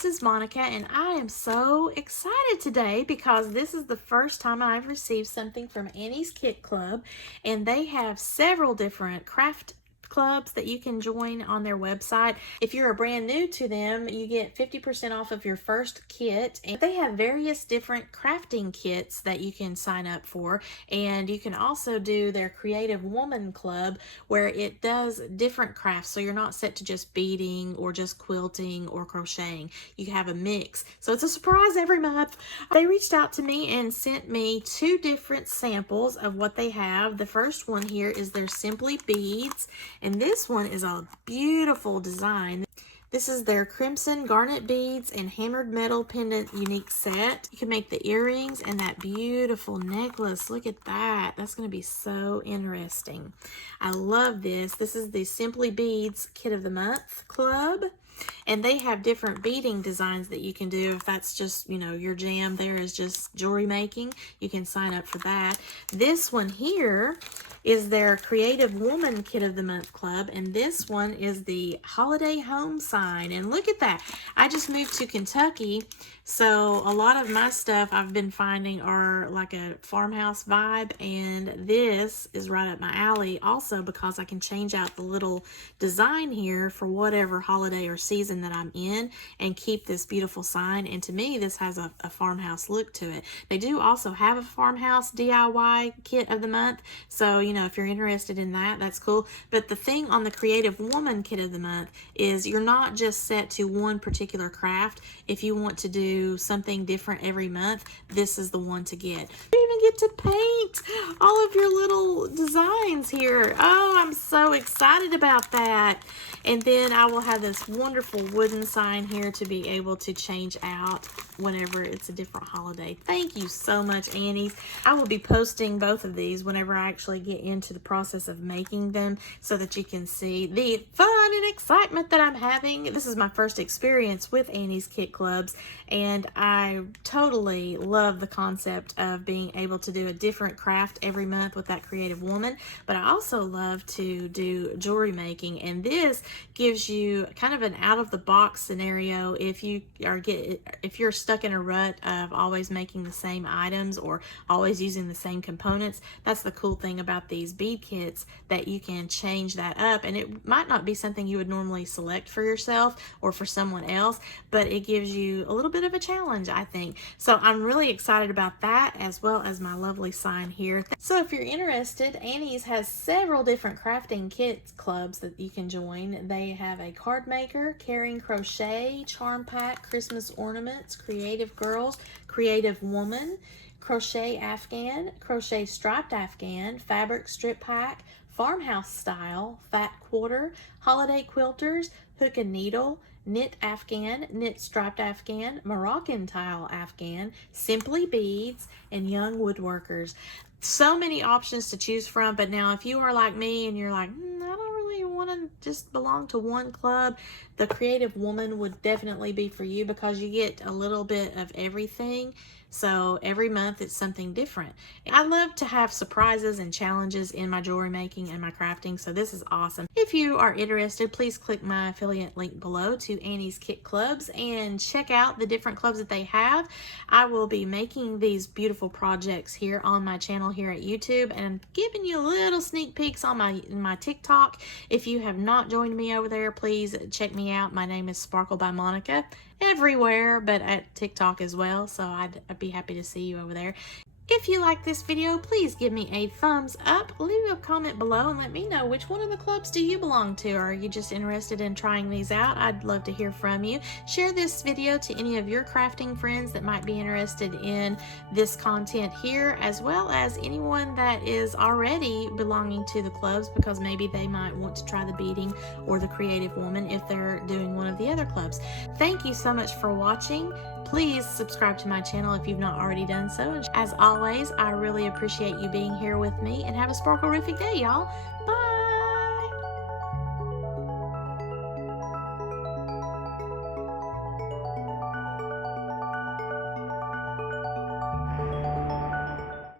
this is Monica, and I am so excited today because this is the first time I've received something from Annie's Kit Club, and they have several different craft clubs that you can join on their website. If you're brand new to them, you get 50% off of your first kit, and they have various different crafting kits that you can sign up for. And you can also do their Creative Woman Club, where it does different crafts, so you're not set to just beading or just quilting or crocheting. You have a mix, so it's a surprise every month. They reached out to me and sent me 2 different samples of what they have. The first one here is their Simply Beads, and this one is a beautiful design. This is their Crimson Garnet Beads and Hammered Metal Pendant Unique Set. You can make the earrings and that beautiful necklace. Look at that. That's going to be so interesting. I love this. This is the Simply Beads Kit of the Month Club. And they have different beading designs that you can do. If that's just, your jam there is just jewelry making, you can sign up for that. This one here is their Creative Woman Kit of the Month Club, and this one is the Holiday Home Sign. And look at that. I just moved to Kentucky, so a lot of my stuff I've been finding are like a farmhouse vibe, and this is right up my alley also because I can change out the little design here for whatever holiday or season that I'm in and keep this beautiful sign. And to me, this has a farmhouse look to it. They do also have a farmhouse DIY kit of the month, so if you're interested in that, that's cool. But the thing on the Creative Woman Kit of the Month is you're not just set to one particular craft. If you want to do something different every month, this is the one to get. You even get to paint all of your little designs here. Oh, I'm so excited about that. And then I will have this wonderful wooden sign here to be able to change out whenever it's a different holiday. Thank you so much, Annie's. I will be posting both of these whenever I actually get into the process of making them so that you can see the fun and excitement that I'm having. This is my first experience with Annie's Kit Clubs, and I totally love the concept of being able to do a different craft every month with that Creative Woman. But I also love to do jewelry making, and this gives you kind of an out-of-the-box scenario if you're stuck in a rut of always making the same items or always using the same components. That's the cool thing about these bead kits, that you can change that up, and it might not be something you would normally select for yourself or for someone else, but it gives you a little bit of a challenge, I think. So I'm really excited about that, as well as my lovely sign here. So if you're interested, Annie's has several different crafting kit clubs that you can join. They have a card maker, caring crochet, charm pack, Christmas ornaments, creative girls, creative woman, crochet Afghan, crochet striped Afghan, fabric strip pack, farmhouse style, fat quarter, holiday quilters, hook and needle, knit Afghan, knit striped Afghan, Moroccan tile Afghan, Simply Beads, and young woodworkers. So many options to choose from. But now if you are like me and you're like, I don't really want to just belong to one club, the Creative Woman would definitely be for you because you get a little bit of everything. So every month it's something different. I love to have surprises and challenges in my jewelry making and my crafting, so this is awesome. If you are interested, please click my affiliate link below to Annie's Kit Clubs and check out the different clubs that they have. I will be making these beautiful projects here on my channel here at YouTube, and I'm giving you little sneak peeks on my TikTok. If you have not joined me over there, please check me out. My name is Sparkle by Monica everywhere, but at TikTok as well, so I'd be happy to see you over there. If you like this video, please give me a thumbs up, leave a comment below, and let me know which one of the clubs do you belong to, or are you just interested in trying these out? I'd love to hear from you. Share this video to any of your crafting friends that might be interested in this content here, as well as anyone that is already belonging to the clubs, because maybe they might want to try the beading or the Creative Woman if they're doing one of the other clubs. Thank you so much for watching. Please subscribe to my channel if you've not already done so. And as always, I really appreciate you being here with me, and have a sparkle-rific day, y'all. Bye.